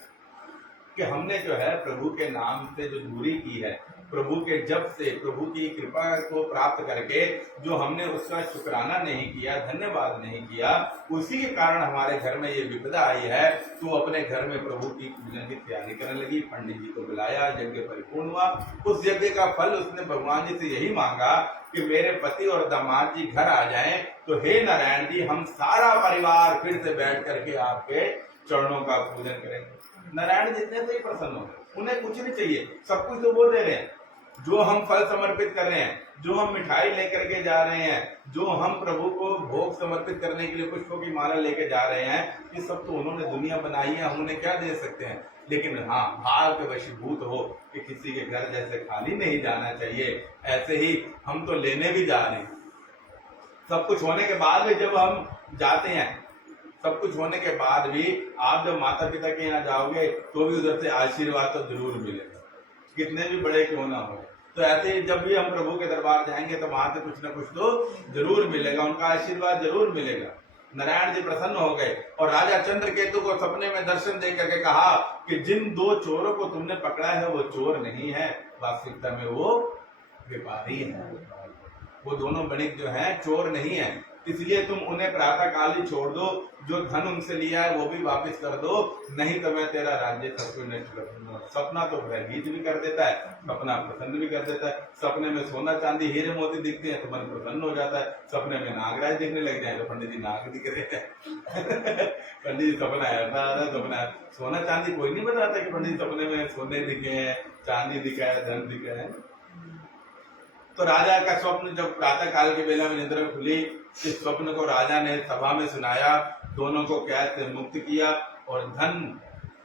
कि हमने जो है प्रभु के नाम से जो दूरी की है, प्रभु के जप से, प्रभु की कृपा को प्राप्त करके जो हमने उसका शुक्राना नहीं किया, धन्यवाद नहीं किया, उसी के कारण हमारे घर में ये विपदा आई है। तो अपने घर में प्रभु की पूजन की तैयारी करने लगी, पंडित जी को बुलाया, यज्ञ परिपूर्ण हुआ। उस यज्ञ का फल उसने भगवान जी से यही मांगा कि मेरे पति और दामाद जी घर आ जाएं तो हे नारायण जी, हम सारा परिवार फिर से बैठ करके आपके चरणों का पूजन करेंगे। नारायण जितने से ही प्रसन्न हो, उन्हें कुछ नहीं चाहिए, सब कुछ तो वो दे रहे हैं। जो हम फल समर्पित कर रहे हैं, जो हम मिठाई लेकर के जा रहे हैं, जो हम प्रभु को भोग समर्पित करने के लिए पुष्पों की माला लेके जा रहे हैं, ये सब तो उन्होंने दुनिया बनाई है, हम उन्हें क्या दे सकते हैं। लेकिन हाँ, भाव के वशीभूत हो कि किसी के घर जैसे खाली नहीं जाना चाहिए, ऐसे ही हम तो लेने भी जा रहे हैं। सब कुछ होने के बाद भी जब हम जाते हैं सब कुछ होने के बाद भी आप जब माता पिता के यहाँ जाओगे तो भी उधर से आशीर्वाद तो जरूर मिलेगा, कितने भी बड़े क्यों ना हो। तो ऐसे ही जब भी हम प्रभु के दरबार जाएंगे तो वहां से कुछ ना कुछ तो जरूर मिलेगा, उनका आशीर्वाद जरूर मिलेगा। नारायण जी प्रसन्न हो गए और राजा चंद्रकेतु को सपने में दर्शन दे करके कहा कि जिन दो चोरों को तुमने पकड़ा है वो चोर नहीं है, वास्तविकता में वो व्यापारी है। वो दोनों बणिक जो है चोर नहीं है, इसलिए तुम उन्हें प्रातः काल ही छोड़ दो, जो धन उनसे लिया है वो भी वापस कर दो, नहीं तो मैं तेरा राज्य सब कुछ नष्ट कर दूंगा। सपना तो भयभीत भी कर देता है, सपना प्रसन्न भी कर देता है। सपने में सोना चांदी हीरे मोती दिखते हैं तो मन प्रसन्न हो जाता है, सपने में नागराज दिखने लग जाए तो पंडित जी नाग दिख रहे हैं पंडित जी सपना ऐसा आ रहा है, सपना सोना चांदी कोई नहीं बताता कि पंडित सपने में सोने दिखे हैं, चांदी दिखा है, धन दिखा है। तो राजा का स्वप्न जब प्रातः काल के बेला में निद्रा खुली, इस स्वप्न को राजा ने सभा में सुनाया, दोनों को कैद से मुक्त किया और धन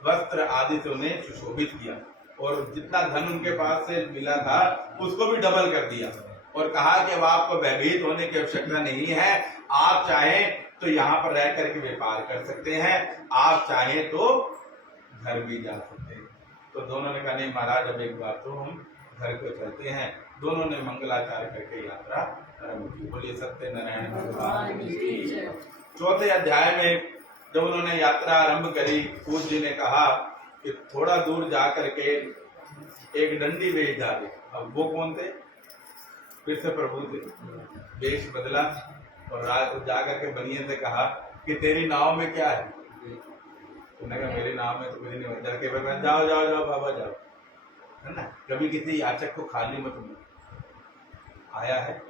वस्त्र आदि से उन्हें सुशोभित किया और जितना धन उनके पास से मिला था उसको भी डबल कर दिया और कहा कि अब आपको भयभीत होने की आवश्यकता नहीं है, आप चाहें तो यहाँ पर रह करके व्यापार कर सकते हैं, आप चाहें तो घर भी जा सकते हैं। तो दोनों ने कहा नहीं महाराज अब एक बार तो हम घर को चलते हैं। दोनों ने मंगलाचार करके यात्रा आरंभ की। बोलिए सत्यनारायण भगवान की। चौथे अध्याय में जब उन्होंने यात्रा आरंभ करी, पूज्य जी ने कहा कि थोड़ा दूर जा करके एक डंडी वेश डाले। अब वो कौन थे? फिर से प्रभु थे। वेश बदला और जा करके बनिए से कहा कि तेरी नाव में क्या है? उन्होंने कहा मेरे नाव में तो कुछ नहीं है। के भगवान जाओ जाओ जाओ बाबा जाओ, है ना। कभी किसी याचक को खाली मत मिलो, आया है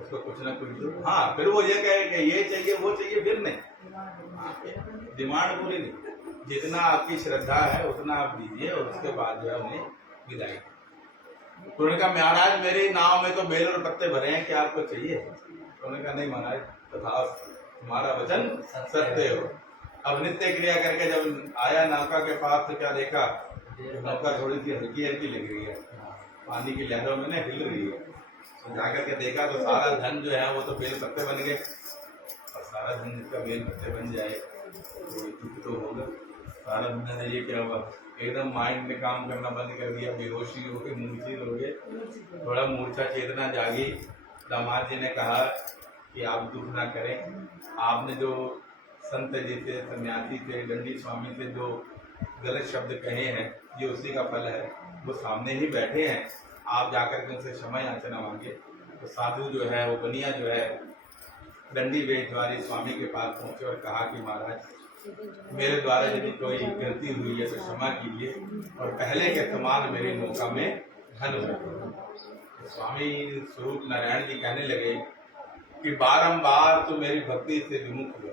उसको कुछ ना कुछ दो। हाँ, फिर वो ये कहे कि ये चाहिए वो चाहिए, फिर नहीं, डिमांड पूरी नहीं, जितना आपकी श्रद्धा है उतना आप दीजिए और उसके बाद जो है उन्हें विदाई। तो उन्होंने कहा महाराज मेरी नाव में तो बेल और पत्ते भरे हैं, क्या आपको चाहिए? तो उन्होंने कहा नहीं महाराज तथा तुम्हारा वचन सत्य हो। अब नित्य क्रिया करके जब आया नौका के पास तो क्या देखा, नौका थोड़ी सी हल्की हल्की लग रही है, पानी की लहरों में ना हिल रही है। तो जाकर के देखा तो सारा धन जो है वो तो बेल पत्ते बन गए और सारा धन जिसका बेल पत्ते बन जाए तो दुख तो होगा। सारा धन ये क्या हुआ, एकदम माइंड ने काम करना बंद कर दिया, बेहोशी हो गए, मूर्छित हो गए, थोड़ा मूर्छा चेतना जागी। दामाद जी ने कहा कि आप दुख ना करें, आपने जो संत जी से, सन्यासी से, दंडी स्वामी से जो गलत शब्द कहे हैं ये उसी का फल है। वो सामने ही बैठे हैं, आप जाकर के उनसे क्षमा याचना मांगे। तो साधु जो है वो बनिया जो है दंडी वेशधारी स्वामी के पास पहुंचे और कहा कि महाराज मेरे द्वारा यदि कोई गलती हुई है तो क्षमा कीजिए और पहले के समान मेरी नौका में धन भर। तो स्वामी स्वरूप नारायण जी कहने लगे कि बारंबार तो मेरी भक्ति से विमुख हुआ,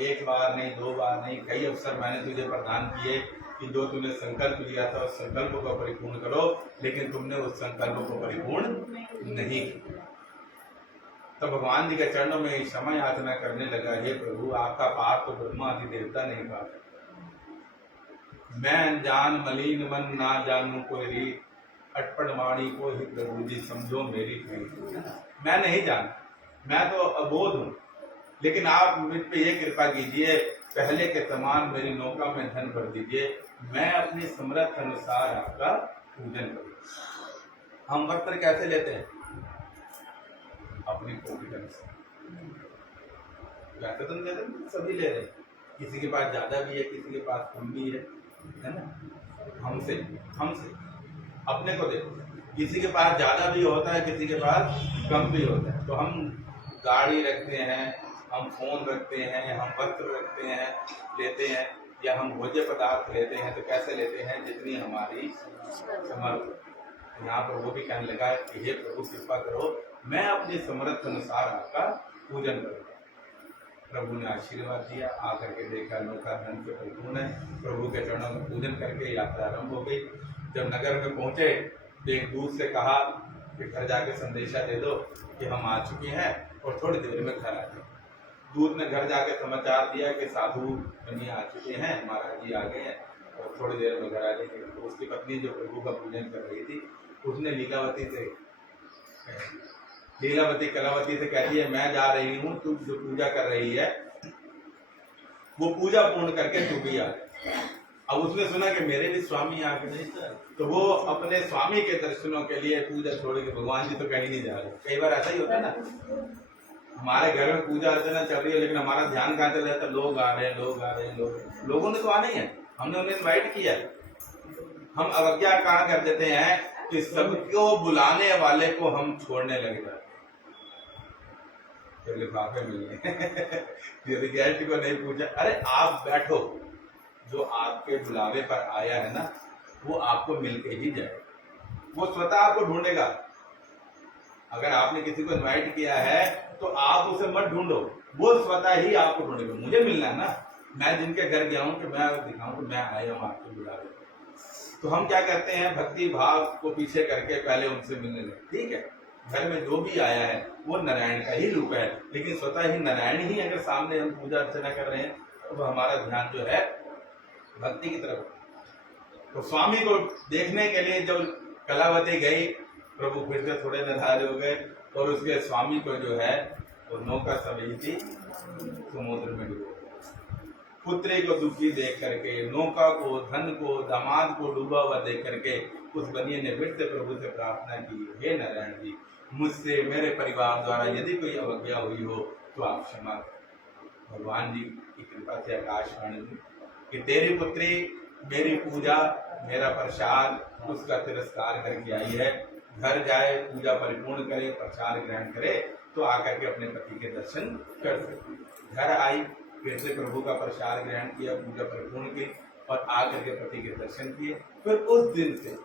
एक बार नहीं, दो बार नहीं, कई अवसर मैंने तुझे प्रदान किए कि जो तूने संकल्प लिया था उस संकल्प को परिपूर्ण करो, लेकिन तुमने उस संकल्प को परिपूर्ण नहीं किया। तो भगवान जी के चरणों में क्षमा याचना करने लगा, हे प्रभु आपका पाप तो ब्रह्मा आदि देवता नहीं पाते, मैं अनजान मलिन मन ना जानू कोई रीत, अटपट वाणी को ही प्रभु जी समझो मेरी प्रीत। मैं नहीं जानता, मैं तो अबोध हूँ, लेकिन आप मुझ पे ये कृपा कीजिए पहले के समान मेरी नौका में धन भर दीजिए, मैं अपनी समर्थ अनुसार आपका पूजन करूँ। हम वस्त्र कैसे लेते हैं? अपनी पॉकेट अनुसार। वैसे तो नहीं लेते, सभी ले रहे हैं, किसी के पास ज्यादा भी है, किसी के पास कम भी है ना। हमसे अपने को देखो, किसी के पास ज्यादा भी होता है, किसी के पास कम भी होता है। तो हम गाड़ी रखते हैं, हम फोन रखते हैं, हम वस्त्र रखते हैं, लेते हैं, या हम भोज्य पदार्थ लेते हैं तो कैसे लेते हैं? जितनी हमारी समर्थ। यहाँ पर वो भी कहने लगा कि हे प्रभु कृपा करो, मैं अपने समर्थ अनुसार आपका पूजन करूँगा। प्रभु ने आशीर्वाद दिया, आकर के देखा नौका धन से परिपूर्ण है। प्रभु के चरणों में पूजन करके यात्रा आरंभ हो गई। जब नगर में पहुंचे तो एक दूत से कहा कि घर जाके संदेशा दे दो कि हम आ चुके हैं और थोड़ी देर में घर आ जाए। दूत ने घर जाके समाचार दिया कि साधु बनिया आ चुके हैं, महाराज जी आ गए हैं और थोड़ी देर में घर आ जाएंगे। तो उसकी पत्नी जो प्रभु का पूजन कर रही थी उसने लीलावती कलावती से कहती है मैं जा रही हूँ, तू जो पूजा कर रही है वो पूजा पूर्ण करके चुप ही आ गए। अब उसने सुना कि मेरे भी स्वामी आ गए, तो वो अपने स्वामी के दर्शनों के लिए पूजा छोड़ के, भगवान जी तो कहीं नहीं जा रहे। कई बार ऐसा ही होता है ना, हमारे घर में पूजा अर्चना चल रही है लेकिन हमारा ध्यान कहाँ चल जाता है, लोग आ रहे हैं, लोग आ रहे हैं, लोगों ने तो आना ही है, हमने उन्हें इन्वाइट किया है। हम अवज्ञा कहाँ कर देते हैं कि सबको बुलाने वाले को हम छोड़ने लग जाते हैं। तो लिफाफे मिले गेस्ट को नहीं पूछा, अरे आप बैठो, जो आपके बुलावे पर आया है ना वो आपको मिलके ही जाए, वो स्वतः आपको ढूंढेगा। अगर आपने किसी को इनवाइट किया है तो आप उसे मत ढूंढो, वो स्वतः ही आपको ढूंढेगा। मुझे मिलना है ना, मैं जिनके घर गया हूँ कि मैं दिखाऊं कि मैं आया हूँ आपके बुलावे। तो हम क्या करते हैं, भक्ति भाव को पीछे करके पहले उनसे मिलने लगे। ठीक है, घर में जो भी आया है वो नारायण का ही रूप है, लेकिन स्वतः ही नारायण ही अगर सामने हम पूजा अर्चना कर रहे हैं तो हमारा ध्यान जो है भक्ति की तरफ। तो स्वामी को देखने के लिए जब कलावती गई, प्रभु फिर से थोड़े नाराज हो गए और उसके स्वामी को जो है वो नौका सभी थी समुद्र में डूबो। पुत्री को दुखी देख करके, नौका को, धन को, दामाद को डूबा हुआ देख करके उस बनिए ने फिर से प्रभु से प्रार्थना की, हे नारायण जी, मुझसे मेरे परिवार द्वारा यदि कोई अवज्ञा हुई हो तो आप क्षमा करें। भगवान जी की कृपा से आकाशवाणी हुई कि तेरी पुत्री मेरी पूजा, मेरा प्रसाद उसका तिरस्कार करके आई है, घर जाए, पूजा परिपूर्ण करे, प्रसाद ग्रहण करे तो आकर के अपने पति के दर्शन कर सकती। घर आई, फिर से प्रभु का प्रसाद ग्रहण किया, पूजा परिपूर्ण की और आकर के पति के दर्शन किए। फिर उस दिन से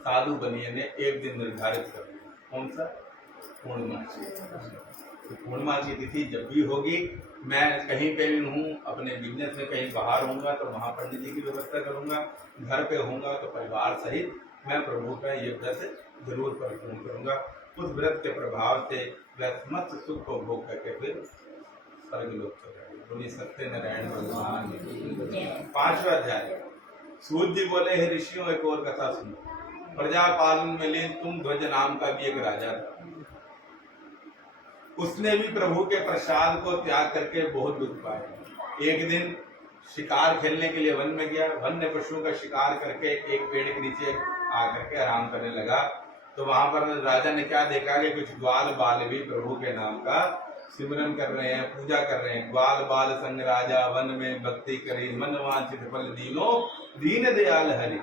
साधु बनिए ने एक दिन निर्धारित कर दिया, कौन सा, पूर्णमासी। तो पूर्णमासी तिथि जब भी होगी, मैं कहीं पे भी हूँ, अपने बिजनेस में कहीं बाहर होऊंगा तो वहां पंडित जी की व्यवस्था करूंगा, घर पे होऊंगा तो परिवार सहित मैं प्रभु का ये व्रत जरूर परिपूर्ण करूंगा। उस व्रत के प्रभाव से वह समस्त सुख को भोग करके फिर स्वर्ग लोक चले। बोलिए सत्यनारायण भगवान। 5वां अध्याय। सूर्य जी बोले, हे ऋषियों एक और कथा सुनो। प्रजा पालन में लीन तुम ध्वज नाम का भी एक राजा था। उसने भी प्रभु के प्रसाद को त्याग करके बहुत दुख पाया। एक दिन शिकार खेलने के लिए वन में गया, वन्य पशुओं का शिकार करके एक पेड़ के नीचे आकर के आराम करने लगा। तो वहां पर राजा ने क्या देखा कि कुछ ग्वाल बाल भी प्रभु के नाम का सिमरन कर रहे हैं, पूजा कर रहे हैं। ग्वाल बाल संग राजा वन में भक्ति करी, मन वांछित फल दीनो दीन दयाल हरि।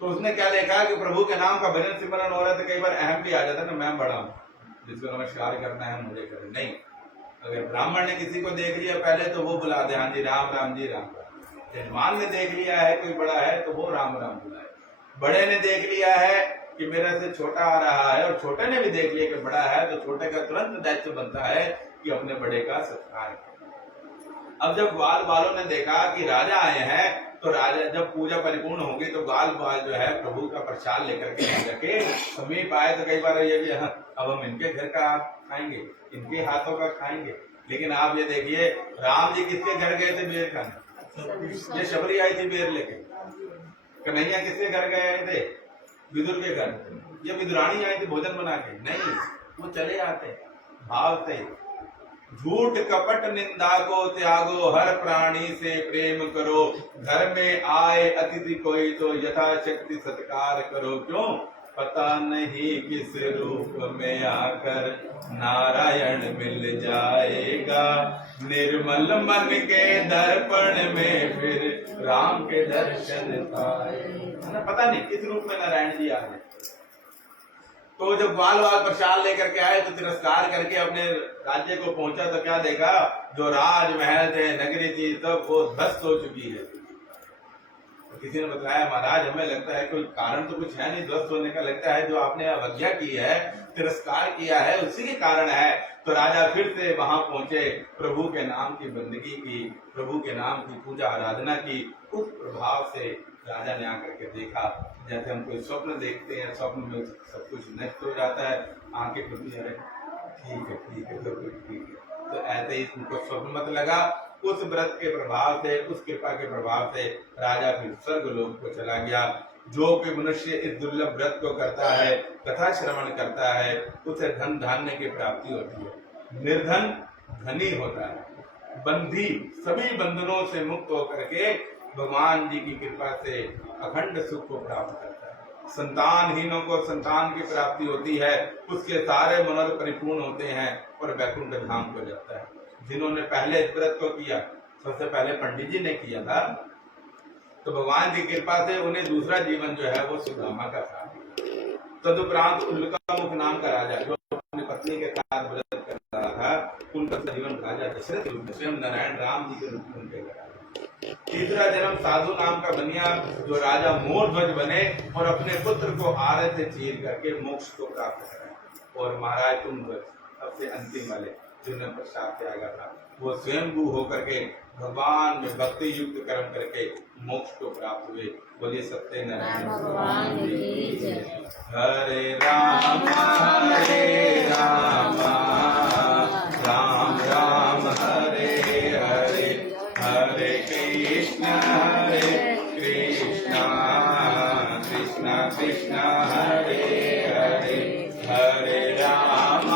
तो उसने क्या देखा कि प्रभु के नाम का भजन सिमरन हो रहा है, तो कई बार अहम भी आ जाता है ना, मैं बड़ा हूँ, जिसको नमस्कार करना है मुझे करे। नहीं, अगर ब्राह्मण ने किसी को देख लिया पहले तो वो बुला दे, हाँ जी राम राम जी राम राम। यजमान ने देख लिया है कोई बड़ा है तो वो राम राम बुलाए। बड़े ने देख लिया है कि मेरे से छोटा आ रहा है और छोटे ने भी देख लिया कि बड़ा है, तो छोटे का तुरंत दायित्व बनता है कि अपने बड़े का सत्कार करें। अब जब ग्वाल बालों ने देखा कि राजा आए हैं, तो राजा जब पूजा परिपूर्ण होगी तो ग्वाल बाल जो है प्रभु का प्रसाद लेकर के राजा के समीप आए। तो कई बार ये भी, अब हम इनके घर का खाएंगे, इनके हाथों का खाएंगे। लेकिन आप ये देखिए, राम जी किसके घर गए थे बेर खाने? ये शबरी आई थी बेर लेके। कन्हैया किसके घर गए थे? विदुर के घर। ये विदुरानी आई थी भोजन बना के? नहीं, वो चले आते भाव से। झूठ कपट निंदा को त्यागो, हर प्राणी से प्रेम करो। घर में आए अतिथि कोई तो यथाशक्ति सत्कार करो। क्यों? पता नहीं किस रूप में आकर नारायण मिल जाएगा। निर्मल मन के दर्पण में फिर राम के दर्शन पाएगा। पता नहीं किस रूप में नारायण जी आ गए। तो जब ग्वाल वाल प्रसाद लेकर के आए तो तिरस्कार करके अपने राज्य को पहुंचा, तो क्या देखा, जो राजमहल थे, नगरी थी, सब वो ध्वस्त हो चुकी है। तो किसी ने बताया, महाराज हमें लगता है कोई कारण तो कुछ है नहीं ध्वस्त होने का, लगता है जो आपने अवज्ञा की है, तिरस्कार किया है, उसी के कारण है। तो राजा फिर से वहां पहुंचे, प्रभु के नाम की बंदगी की, प्रभु के नाम की पूजा आराधना की। उस प्रभाव से राजा ने आकर के देखा, जैसे हम कोई स्वप्न देखते हैं, स्वप्न में सब कुछ नष्ट हो जाता है, आंखें खुलती है, ठीक है सब कुछ ठीक है। तो ऐसे ही उनको स्वप्न मत लगा। उस व्रत के प्रभाव से, उस कृपा के प्रभाव से राजा फिर स्वर्ग लोक को चला गया। जो कोई मनुष्य इस दुर्लभ व्रत को करता है, कथा श्रवण करता है, उसे धन धान्य की प्राप्ति होती है। निर्धन धनी होता है बंधी सभी बंधनों से मुक्त होकर के भगवान जी की कृपा से अखंड सुख को प्राप्त करता है। संतानहीनों को संतान की प्राप्ति होती है, उसके सारे मनोरथ परिपूर्ण होते हैं और वैकुंठ धाम को जाता है। जिन्होंने पहले इस व्रत को किया, सबसे पहले पंडित जी ने किया था, तो भगवान की कृपा से उन्हें दूसरा जीवन जो है वो सुदामा का था। तदुपरांत उल्का मुख नाम का राजा जो अपनी पत्नी के साथ व्रत कर रहा था, उनका जीवन राजा दशरथ स्वयं नारायण राम जी के रूप में उनके घर। तीसरा जन्म साधु नाम का बनिया जो राजा मोरध्वज बने और अपने पुत्र को आरे से चीर करके मोक्ष को प्राप्त करा। और महाराज तुंगध्वज सबसे अंतिम वाले जिन्होंने प्रसाद त्यागा था, वो स्वयंभू होकर के भगवान में भक्ति युक्त कर्म करके मोक्ष को प्राप्त हुए। बोलिए सत्यनारायण भगवान की जय। हरे राम राम राम हरे हरे, हरे कृष्ण कृष्ण कृष्ण हरे हरे, हरे राम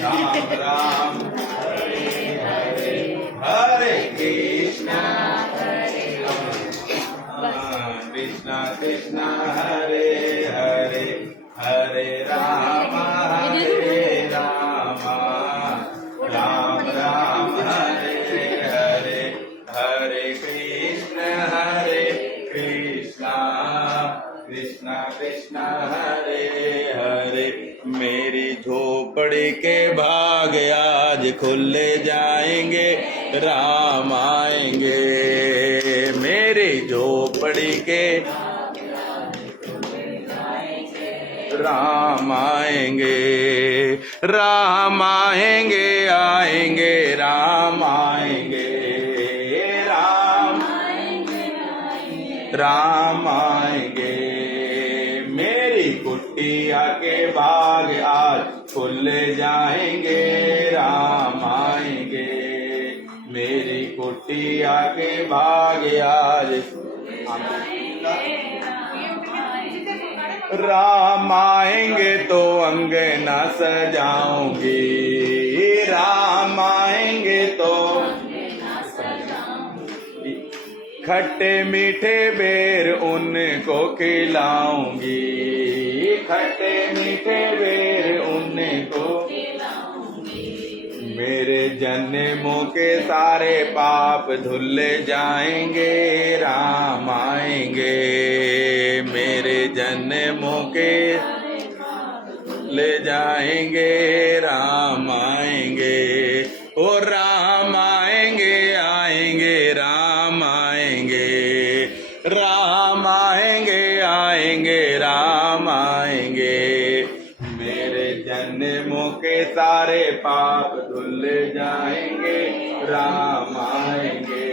राम राम हरे हरे, हरे कृष्ण कृष्ण कृष्ण हरे हरे, हरे राम राम राम हरे हरे, हरे कृष्ण कृष्ण कृष्ण हरे हरे। मेरी झोपड़ी के भाग आज खुल जाएंगे, राम आएंगे। मेरी झोपड़ी के राम आएंगे, राम आएंगे, आएंगे राम आएंगे, राम आएंगे। मेरी कुटिया के बाग आज खुल जाएंगे, राम आएंगे। मेरी कुटिया के बाग आज राम आएंगे तो अंगना सजाऊंगी, राम आएंगे तो खट्टे मीठे बेर उनको खिलाऊंगी, खट्टे मीठे बेर उनको। मेरे जन्मों के सारे पाप धुल जाएंगे, राम आएंगे। मेरे जन्मों के ले जाएंगे, राम आएंगे। ओ राम आएंगे, आएंगे राम आएंगे, राम आएंगे, आएंगे राम आएंगे। मेरे जन्मों के सारे पाप धुल जाएंगे, राम आएंगे।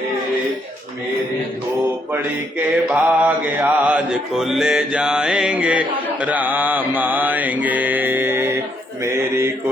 मेरी झोपड़ी के भाग आज खुल जाएंगे, राम आएंगे। मेरी